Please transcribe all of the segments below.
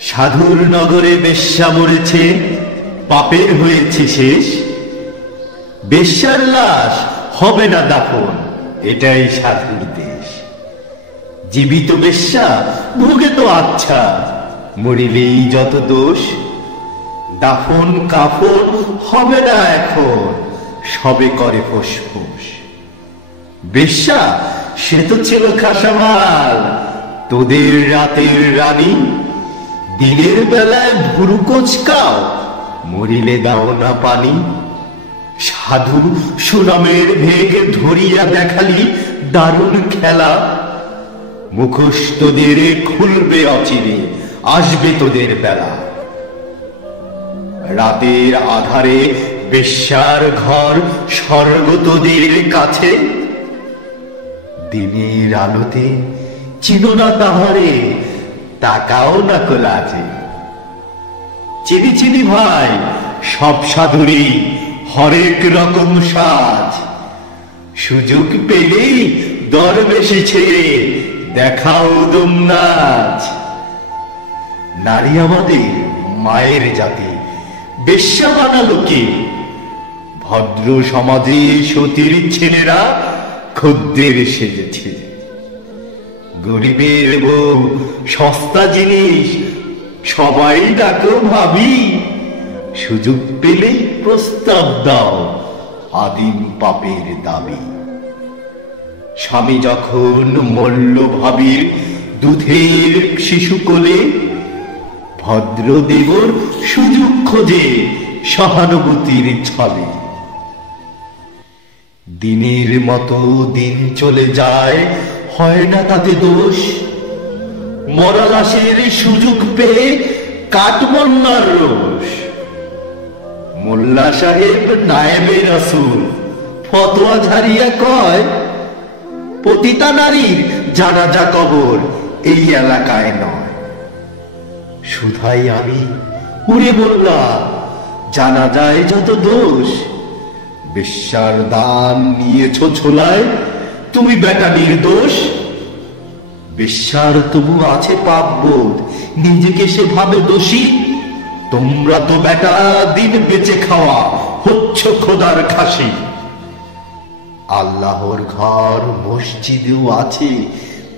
সাধুর নগরে বেশ্যা মরেছে, পাপের হয়েছে শেষ। বেশ্যার লাশ হবে না দাফন, এটাই সাধুর দেশ। জীবিত বেশ্যা ভোগে তো আচ্ছা, মরিলেই যত দোষ। দাফন কাফন হবে না এখন, সবে করে ফুসফুস। বেশ্যা সে তো ছিল খাসামাল, তোদের রাতের রানী। দিনের বেলায় ভুরু কোচকাও, মরিলে দাও না পানি। সাধু সুনামের ভেগ ধরিয়া দেখালি দারুণ খেলা। মুখোশ তোদের খুলবে অচিরে, আসবে তোদের বেলা। রাতের আধারে বেশ্যার ঘর স্বর্গ তোদের কাছে। দিনের আলোতে চিনো না তাহারে, তাকাও না কোলাজে। চিনি চিনি ভাই সব সাধুরই হরেক রকম সাজ। সুযোগ পেলেই দরবেশে ছেড়ে দেখাও দম নাচ। নারী আমাদের মায়ের জাতি, বেশ্যা বানালো কে? ভদ্র সমাজে সতীর ছেলেরা খদ্দের সেজেছে। গরিবের বউ সস্তা জিনিস, সবাই ডাকো ভাবি। সুযোগ পেলেই প্রস্তাব দাও, আদিম পাপের দাবি। স্বামী যখন মল্ল ভাবির দুধের শিশু কোলে, ভদ্রদেবর সুযোগ খোঁজে সহানুভূতির ছলে। দিনের মতো দিন চলে যায়, হয় না তাতে দোষ। মরা লাশের সুযোগ পেয়ে কাটমন্নার রোষ। মোল্লা সাহেব নায়েবে রাসূল ফতোয়া ঝাড়িয়া কয়, পতিতা নারীর জানাজা কবর এই এলাকায় নয়। শুধাই আমি উড়ে বললাম, জানা যায় যত দোষ। বেশ্যার দান নিয়েছ ছোলায়, তুমি বেটা নির্দোষ। বেশ্যার তবু আছে পাপবোধ, নিজেকে সে ভাবে দোষী। তোমরা তো বেটা দিন বেঁচে খাওয়া হচ্ছ খোদার খাসি। আল্লাহর ঘর মসজিদেও আছে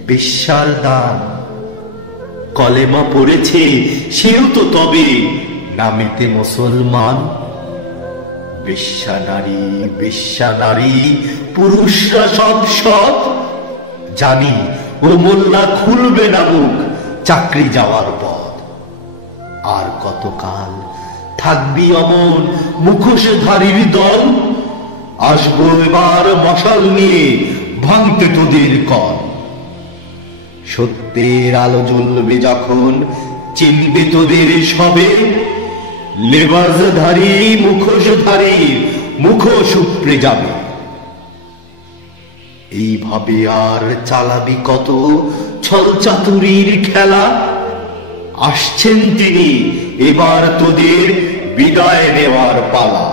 বেশ্যার দান। কলেমা পড়েছে সেও তো তবে নামেতে মুসলমান। বেশ্যা নারী পুরুষরা সব সৎ। জানি ও মোল্লা খুলবে না মুখ চাকরি যাওয়ার পথ। আর কতকাল থাকবি অমন মুখোশধারীর দল? আসবো এবার মশাল নিয়ে ভাঙতে তোদের কল। সত্যের আলো জ্বলবে যখন, চিনবে তোদের সবে। লেবাসধারী মুখোশধারী মুখোশ উপড়ে যাবে। এইভাবে আর চালাবি কত ছল চাতুরীর খেলা? আসছেন তিনি, এবার তোদের বিদায় নেওয়ার পালা।